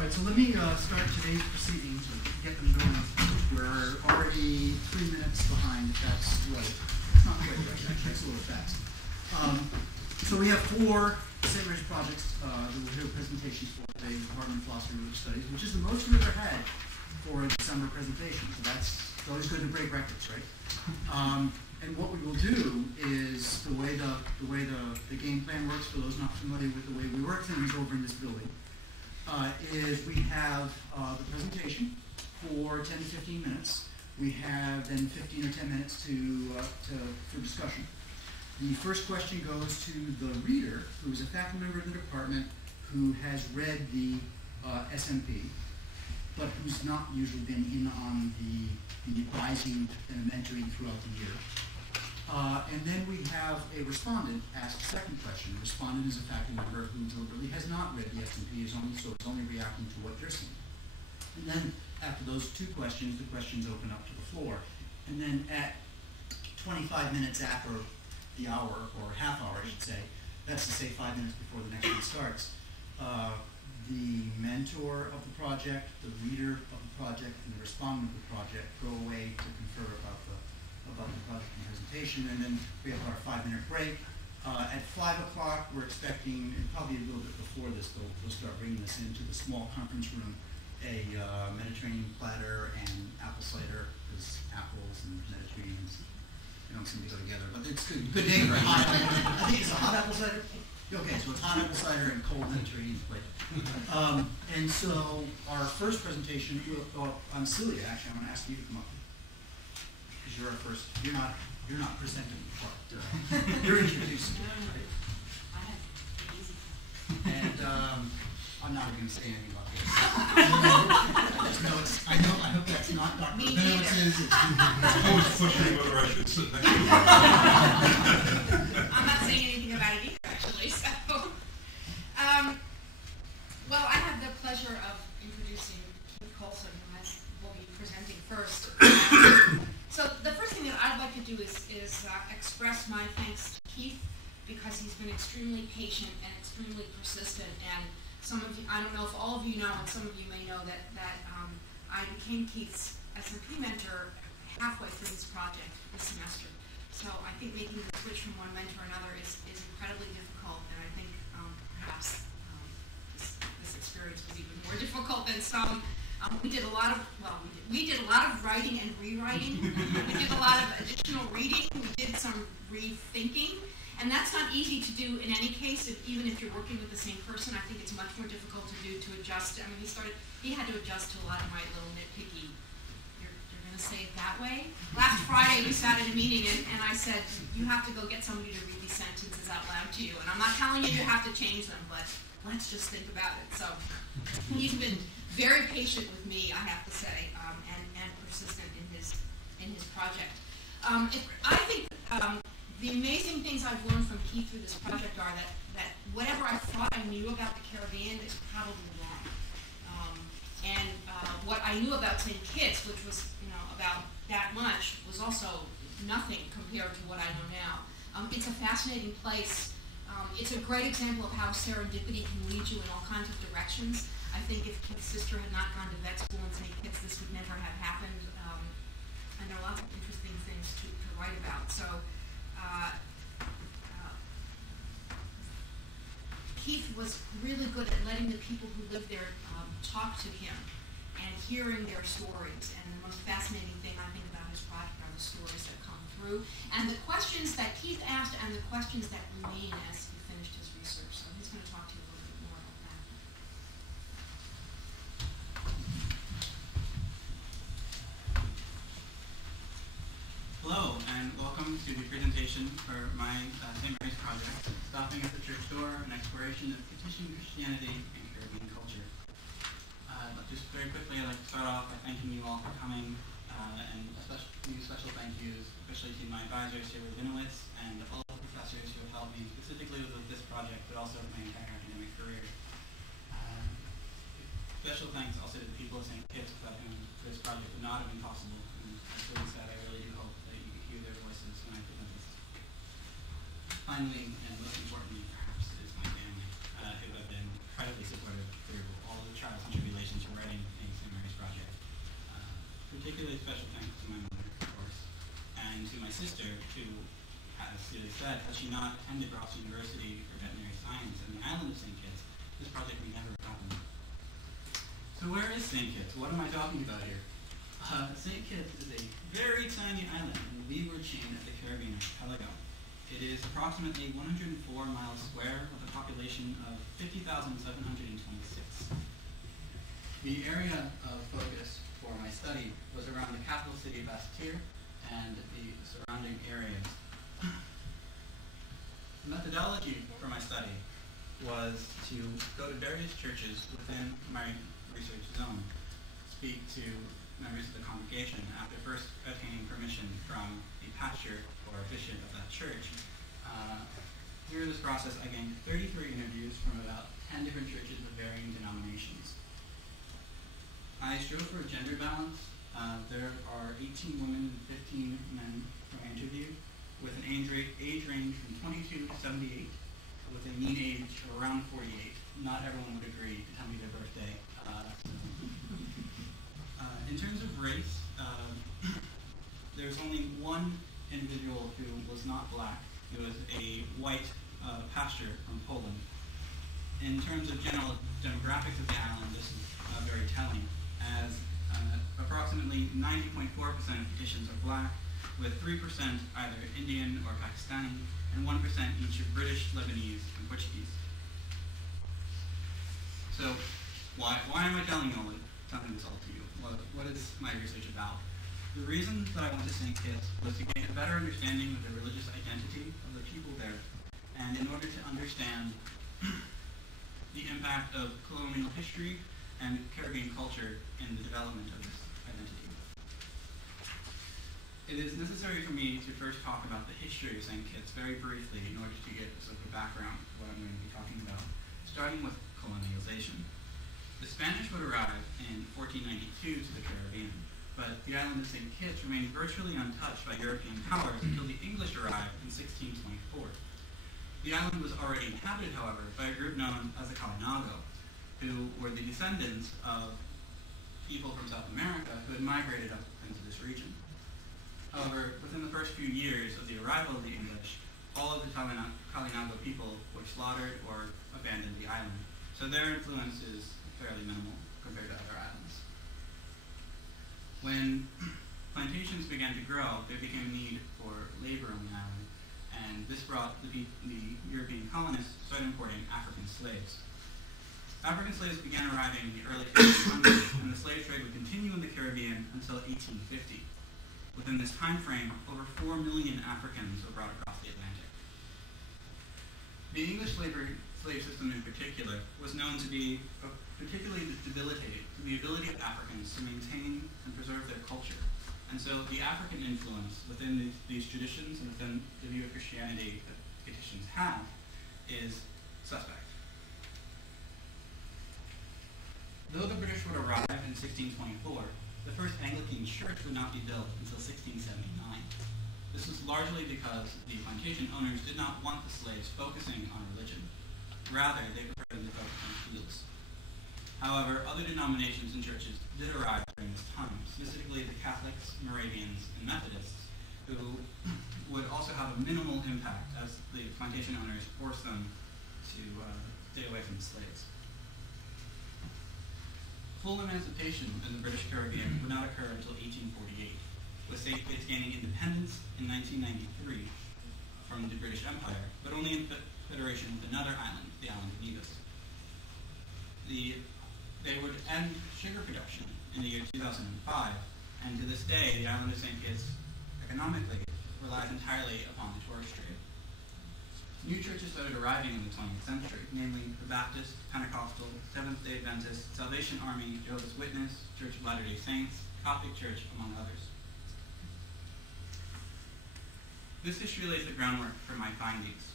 All right, so let me start today's proceedings and get them going. We're already 3 minutes behind, if that's right. It's not quite right, actually, it's a little fast. So we have 4 St. Mary's projects that we'll hear presentations for today, the Department of Philosophy and Religious Studies, which is the most we've ever had for a December presentation. So it's always good to break records, right? And what we will do is the way the game plan works, for those not familiar with the way we work things over in this building, is we have the presentation for 10 to 15 minutes. We have then 15 or 10 minutes for discussion. The first question goes to the reader, who is a faculty member of the department who has read the SMP, but who's not usually been in on the advising and mentoring throughout the year. And then we have a respondent ask the second question. The respondent is a faculty member who deliberately has not read the SMP, so it's only reacting to what they're seeing. And then after those 2 questions, the questions open up to the floor. And then at 25 minutes after the hour, or half hour I should say, that's to say 5 minutes before the next one starts, the mentor of the project, the reader of the project, and the respondent of the project go away to confer about the project and presentation, and then we have our 5-minute break. At 5 o'clock, we're expecting, and probably a little bit before this, they'll start bringing this into the small conference room, a Mediterranean platter and apple cider, because apples and Mediterraneans, they don't seem to go together, but it's good name for hot. I think it's a hot apple cider. Okay, so it's hot apple cider and cold Mediterranean plate. And so our first presentation, Celia, actually, I'm going to ask you to come up. Because you're our first, you're not presenting, but you're introducing. Right? And I'm not going to say anything about this. I hope that's not Dr. Benowitz's. I was pushing whether I should sit next to you. I'm not saying anything about it either, actually. So, well, I have the pleasure of introducing Keith Colson, who will be presenting first. So the first thing that I'd like to do is express my thanks to Keith, because he's been extremely patient and extremely persistent. And some of you, I don't know if all of you know, and some of you may know that I became Keith's SMP mentor halfway through this project this semester. So I think making the switch from one mentor to another is incredibly difficult, and I think perhaps this experience was even more difficult than some. We did a lot of writing and rewriting. We did a lot of additional reading. We did some rethinking, and that's not easy to do in any case. Even if you're working with the same person, I think it's much more difficult to do, to adjust. I mean, he had to adjust to a lot of my little nitpicky. You're going to say it that way. Last Friday we sat at a meeting, and I said, you have to go get somebody to read these sentences out loud to you. And I'm not telling you have to change them, but let's just think about it. So he's been very patient with me, I have to say, and persistent in his project. I think the amazing things I've learned from Keith through this project are that whatever I thought I knew about the Caribbean is probably wrong. And what I knew about St. Kitts, which was about that much, was also nothing compared to what I know now. It's a fascinating place. It's a great example of how serendipity can lead you in all kinds of directions. I think if Keith's sister had not gone to vet school in St. Kitts, this would never have happened. And there are lots of interesting things to write about. So Keith was really good at letting the people who lived there talk to him and hearing their stories. And the most fascinating thing I think about his project are the stories that come through, and the questions that Keith asked and the questions that remain as he finished his research. So he's going to talk to you a little bit more about that. Hello, and welcome to the presentation for my St. Mary's project, Stopping at the Church Door, an exploration of Kittitian Christianity and Caribbean culture. Just very quickly, I'd like to start off by thanking you all for coming, and special thank yous, especially to my advisors here with Benowitz, and all the professors who have helped me, specifically with this project, but also with my entire academic career. Special thanks also to the people of St. Kitts, without whom this project would not have been possible. And as Julie said, I really do hope that you can hear their voices when I present this. Finally, and most importantly, perhaps, is my family, who have been incredibly supportive through all the trials and tribulations initially said, had she not attended Ross University for veterinary science in the island of St. Kitts, this project would never have happened. So where is St. Kitts? What am I talking about here? St. Kitts is a very tiny island in the leeward chain of the Caribbean archipelago. It is approximately 104 miles square with a population of 50,726. The area of focus for my study was around the capital city of Basseterre and the surrounding areas. The methodology for my study was to go to various churches within my research zone, speak to members of the congregation after first obtaining permission from the pastor or bishop of that church. Through this process, I gained 33 interviews from about 10 different churches of varying denominations. I strove for a gender balance. There are 18 women and 15 men from my interview, with an age range from 22 to 78, with a mean age of around 48. Not everyone would agree to tell me their birthday. In terms of race, there's only one individual who was not black. He was a white pastor from Poland. In terms of general demographics of the island, this is very telling, as approximately 90.4% of petitions are black, with 3% either Indian or Pakistani, and 1% each of British, Lebanese, and Portuguese. So, why am I telling this all to you? What is my research about? The reason that I went to St. Kitts was to gain a better understanding of the religious identity of the people there, and in order to understand the impact of colonial history and Caribbean culture in the development of this identity. It is necessary for me to first talk about the history of St. Kitts very briefly in order to get sort of a background of what I'm going to be talking about, starting with colonialization. The Spanish would arrive in 1492 to the Caribbean, but the island of St. Kitts remained virtually untouched by European powers until the English arrived in 1624. The island was already inhabited, however, by a group known as the Kalinago, who were the descendants of people from South America who had migrated up into this region. However, within the first few years of the arrival of the English, all of the Kalinago people were slaughtered or abandoned the island, so their influence is fairly minimal compared to other islands. When plantations began to grow, there became a need for labor on the island, and this brought the European colonists started importing African slaves. African slaves began arriving in the early 1800s, and the slave trade would continue in the Caribbean until 1850. Within this time frame, over 4 million Africans were brought across the Atlantic. The English slave system in particular was known to be particularly debilitating to the ability of Africans to maintain and preserve their culture. And so the African influence within these traditions and within the view of Christianity that Kittitians have is suspect. Though the British would arrive in 1624, the first Anglican church would not be built until 1679. This was largely because the plantation owners did not want the slaves focusing on religion. Rather, they preferred them to focus on fields. However, other denominations and churches did arrive during this time, specifically the Catholics, Moravians, and Methodists, who would also have a minimal impact as the plantation owners forced them to stay away from the slaves. Full emancipation in the British Caribbean would not occur until 1848, with St. Kitts gaining independence in 1993 from the British Empire, but only in federation with another island, the island of Nevis. They would end sugar production in the year 2005, and to this day, the island of St. Kitts economically relies entirely upon the tourist trade. New churches started arriving in the 20th century, namely the Baptist, Pentecostal, Seventh-day Adventist, Salvation Army, Jehovah's Witness, Church of Latter-day Saints, Coptic Church, among others. This history lays the groundwork for my findings.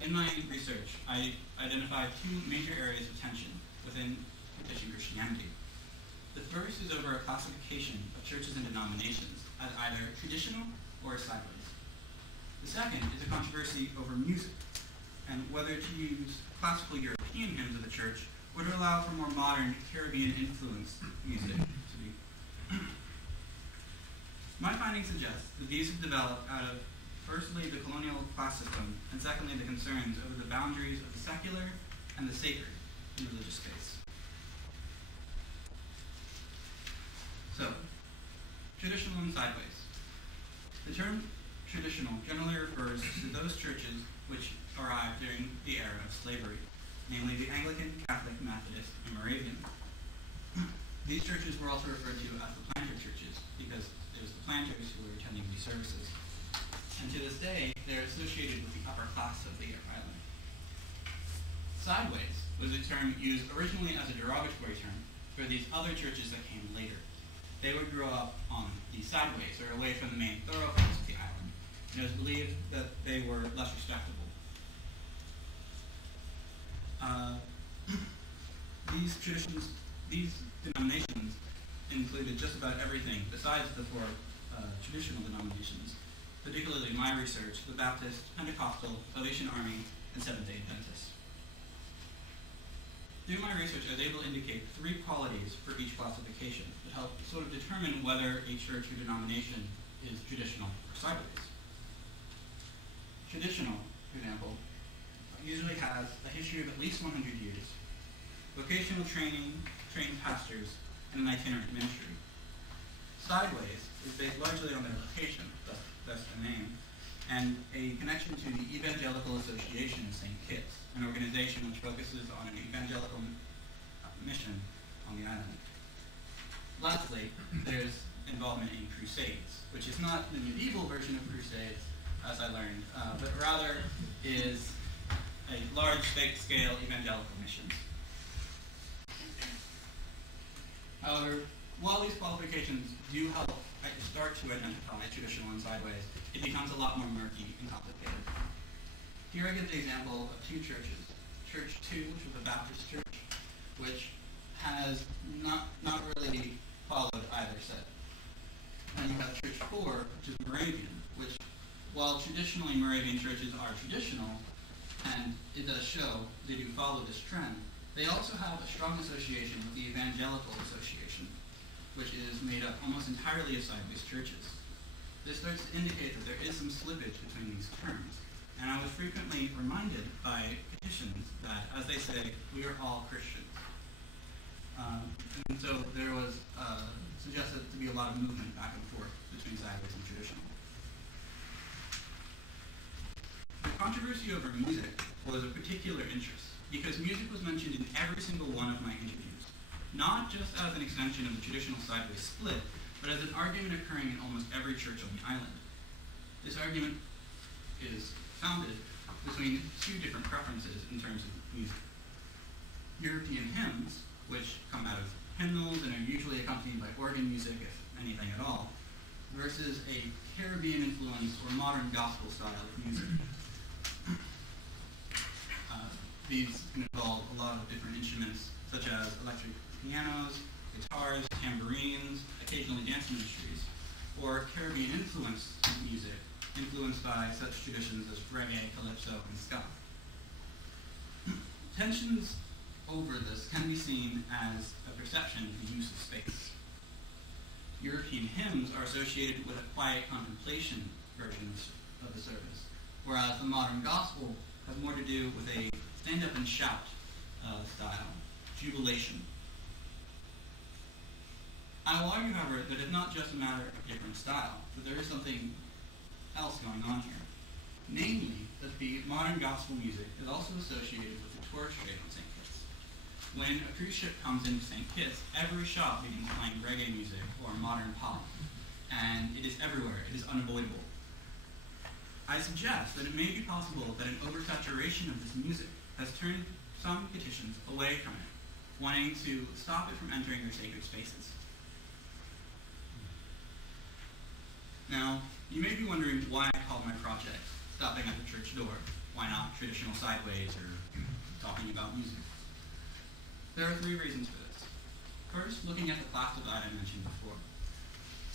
In my research, I identified two major areas of tension within Kittitian Christianity. The first is over a classification of churches and denominations as either traditional or sideways. The second is a controversy over music, and whether to use classical European hymns of the church or to allow for more modern Caribbean influenced music to be. My findings suggest that these have developed out of, firstly, the colonial class system, and secondly, the concerns over the boundaries of the secular and the sacred in religious space. So, traditional and sideways. The term traditional generally refers to those churches which arrived during the era of slavery, namely the Anglican, Catholic, Methodist, and Moravian. These churches were also referred to as the planter churches because it was the planters who were attending these services. And to this day, they're associated with the upper class of the island. Sideways was a term used originally as a derogatory term for these other churches that came later. They would grow up on the sideways, or away from the main thoroughfares of the island, and it was believed that they were less respectable. These denominations included just about everything besides the four traditional denominations, particularly my research, the Baptist, Pentecostal, Salvation Army, and Seventh-day Adventists. Through my research, I was able to indicate 3 qualities for each classification that help sort of determine whether a church or denomination is traditional or sideways. Traditional, for example, usually has a history of at least 100 years, vocational training, trained pastors, and an itinerant ministry. Sideways is based largely on their location, thus the name, and a connection to the Evangelical Association of St. Kitts, an organization which focuses on an evangelical mission on the island. Lastly, there's involvement in crusades, which is not the medieval version of crusades, as I learned, but rather is a large scale evangelical missions. However, while these qualifications do help start to identify traditional and sideways, it becomes a lot more murky and complicated. Here I give the example of 2 churches. Church 2, which was a Baptist church, which has not really followed either set. And you have Church 4, which is Moravian, which, while traditionally Moravian churches are traditional, and it does show they do follow this trend, they also have a strong association with the Evangelical Association, which is made up almost entirely of sideways churches. This starts to indicate that there is some slippage between these terms, and I was frequently reminded by petitions that, as they say, we are all Christians. And so there was suggested to be a lot of movement back and forth between sideways and traditional. The controversy over music was of particular interest because music was mentioned in every single one of my interviews, not just as an extension of the traditional sideways split, but as an argument occurring in almost every church on the island. This argument is founded between 2 different preferences in terms of music. European hymns, which come out of hymnals and are usually accompanied by organ music, if anything at all, versus a Caribbean influence or modern gospel style of music. These can involve a lot of different instruments, such as electric pianos, guitars, tambourines, occasionally dance ministries, or Caribbean influenced music, influenced by such traditions as reggae, calypso, and ska. Tensions over this can be seen as a perception of the use of space. European hymns are associated with a quiet contemplation version of the service, whereas the modern gospel has more to do with a stand up and shout style, jubilation. I will argue, however, that it's not just a matter of different style, but there is something else going on here. Namely, that the modern gospel music is also associated with the tourist trade on St. Kitts. When a cruise ship comes into St. Kitts, every shop begins playing reggae music or modern pop, and it is everywhere. It is unavoidable. I suggest that it may be possible that an oversaturation of this music has turned some Kittitians away from it, wanting to stop it from entering their sacred spaces. Now, you may be wondering why I called my project Stopping at the Church Door. Why not traditional sideways or talking about music? There are 3 reasons for this. First, looking at the class divide I mentioned before.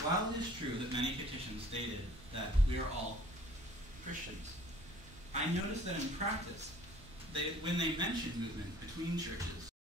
While it is true that many Kittitians stated that we are all Christians, I noticed that in practice, when they mentioned movement between churches,